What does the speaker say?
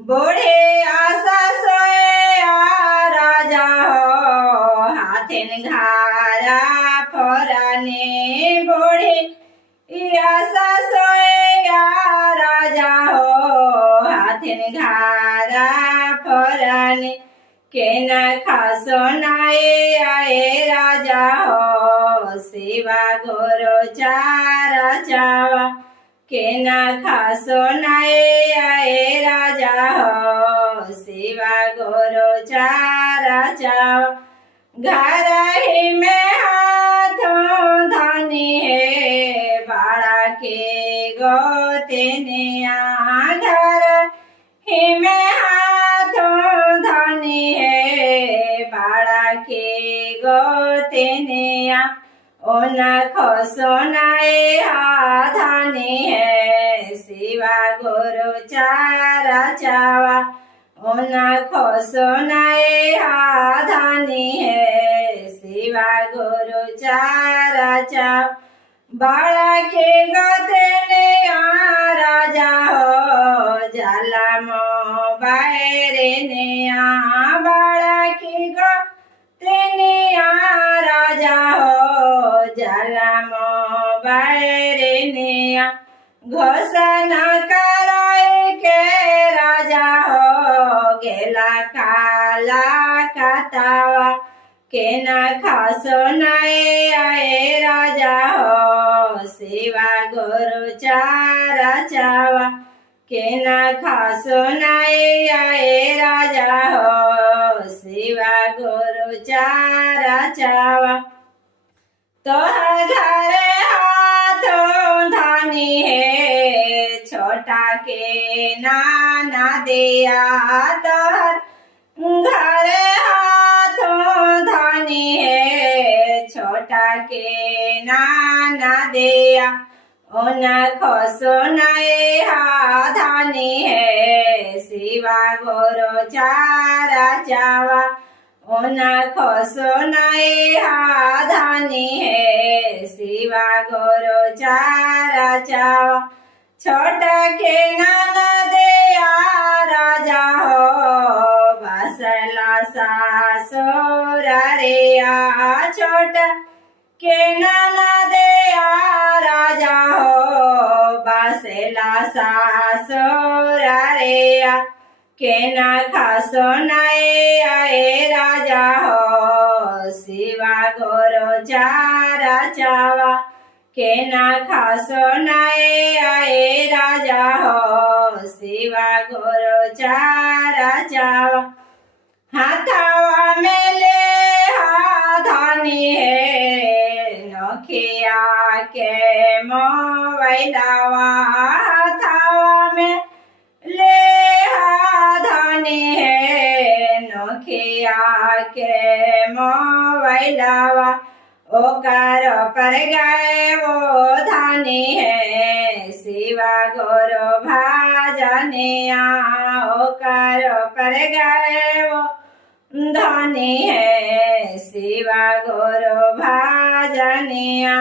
बोढ़े आशा सोए आ राजा हो हाथेन घारा फराने बोढ़े आशा सोए आ राजा हो हाथेन घारा फराने केना खासो नाए आए राजा हो सेवा गोरो चारा चावा केना खासो नाए आए राजा हो सेवा गोरो चारा चावा घर ही में हाथों धानी है बाड़ा के गोते ने घर ही में हाथों धानी है बाड़ा के गोते ने ओन खसो नाए धानी है सेवा गोरो चारा चावा ओन खसो नाए धानी है सेवा गोरो चारा चावा बाड़ा के गोते ने राजा हो जाला मो बाहरे ने बाड़ा के गोते ने राजा हो जाला मो बाहरे ने घोषणा कराए के राजा हो गेला काला कातावा केना खासो नाए आए राजा हो सेवा गोरो चारा चावा केना खासो नाए आए राजा हो सेवा गोरो चारा चावा तो घरे हाथों धानी है छोटा के नाना दिया तो घरे हाथों धानी है छोटा के नाना दिया ओन खसो नाए धानी है सेवा गोरो चारा चावा ओन खसो नाए धानी है सेवा गोरो चारा चावा छोटा के नाना दिया राजा हो बसला सासुरा रे छोटा के नाना दिया राजा हो बसला सासुरा रे केना खासो नाए आए राजा हो सेवा गोरो चारा चावा केना खासो नाए आए राजा हो सेवा गोरो चारा चावा हाथावा मेले धानी है नोखिया के मोबाइलावा हाथावा में ले धानी है नोखिया के मोबाइलावा ओकार पर गए वो धानी है सेवा गोरो भाजनिया ओकार पर गए वो धानी है सेवा गोरो भाजनिया।